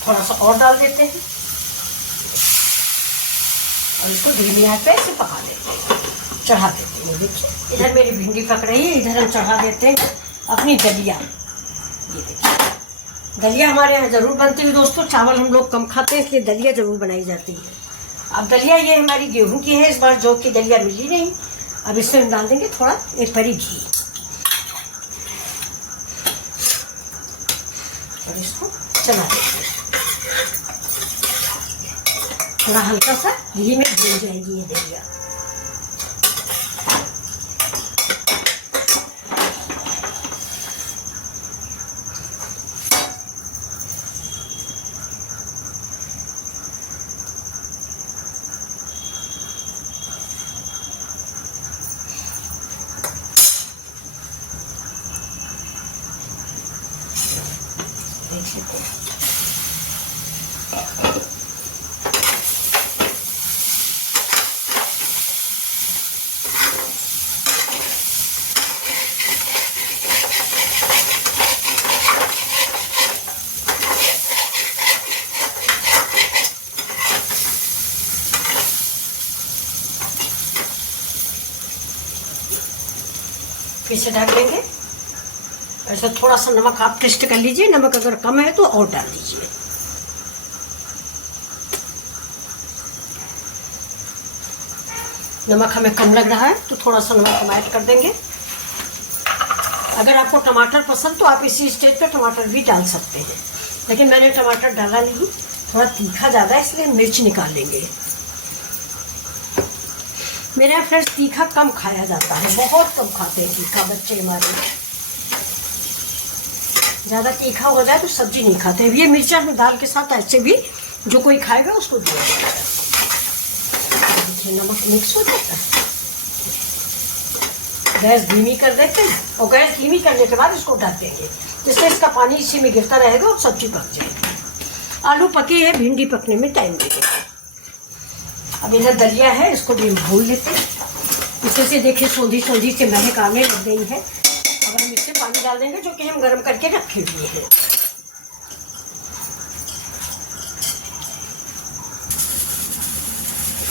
थोड़ा सा और डाल देते हैं और इसको धीमी आंच पे ऐसे पका देते हैं, चढ़ा देते हैं। देखिए इधर मेरी भिंडी पक रही है, इधर हम चढ़ा देते हैं अपनी दलिया। ये देखिए दलिया हमारे यहाँ ज़रूर बनती है दोस्तों, चावल हम लोग कम खाते हैं इसलिए दलिया ज़रूर बनाई जाती है। अब दलिया ये हमारी गेहूं की है, इस बार जौ की दलिया मिली नहीं। अब इसमें हम डाल देंगे थोड़ा एक परी घी और इसको चला देंगे। थोड़ा हल्का सा घी में भून जाएगी ये दलिया। फिर से ढक देंगे। ऐसा थोड़ा सा नमक आप टेस्ट कर लीजिए, नमक अगर कम है तो और डाल दीजिए। नमक हमें कम लग रहा है तो थोड़ा सा नमक हम ऐड कर देंगे। अगर आपको टमाटर पसंद तो आप इसी स्टेज पे टमाटर भी डाल सकते हैं, लेकिन मैंने टमाटर डाला नहीं, थोड़ा तीखा ज़्यादा है इसलिए मिर्च निकाल लेंगे। मेरे यहाँ फ्रेंड्स तीखा कम खाया जाता है, बहुत कम खाते हैं तीखा बच्चे हमारे। ज़्यादा तीखा हो जाए तो सब्जी नहीं खाते। ये मिर्चा में दाल के साथ ऐसे भी जो कोई खाएगा उसको दिया जाएगा। देखिए नमक मिक्स हो जाता है। गैस धीमी कर देते हैं और गैस धीमी करने के बाद इसको ढक देंगे, जिससे इसका पानी इसी में गिरता रहेगा और सब्जी पक जाएगी। आलू पके हैं, भिंडी पकने में टाइम लगेगा। अब इधर दलिया है, इसको भी भून लेते हैं। इससे से देखिए सोंधी सोंधी से महक आने लग गई है। अब हम इससे पानी डाल देंगे जो कि हम गर्म करके रखे हुए हैं।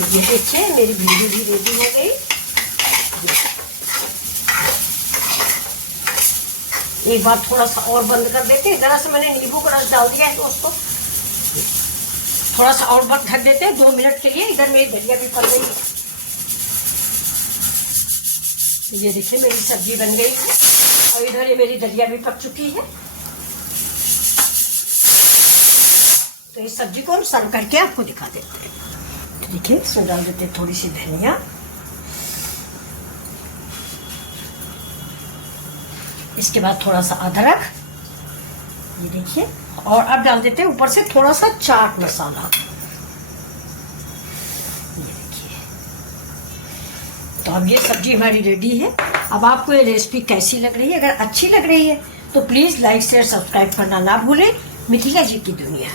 ये देखिए मेरी भिंडी भी रेडी हो गई। एक बार थोड़ा सा और बंद कर देते हैं। जरा सा मैंने नींबू का रस डाल दिया है दोस्तों, थोड़ा सा और ढक देते हैं 2 मिनट के लिए। इधर मेरी दलिया भी पक गई है। ये देखिए मेरी सब्जी बन गई है और इधर ये मेरी दलिया भी पक चुकी है। तो इस सब्जी को हम सर्व करके आपको दिखा देते हैं। तो देखिए इसमें डाल देते हैं थोड़ी सी धनिया, इसके बाद थोड़ा सा अदरक, ये देखिए, और अब डाल देते हैं ऊपर से थोड़ा सा चाट मसाला। ये देखिए, तो अब ये सब्जी हमारी रेडी है। अब आपको ये रेसिपी कैसी लग रही है? अगर अच्छी लग रही है तो प्लीज़ लाइक शेयर सब्सक्राइब करना ना भूलें। मिथिला जी की दुनिया।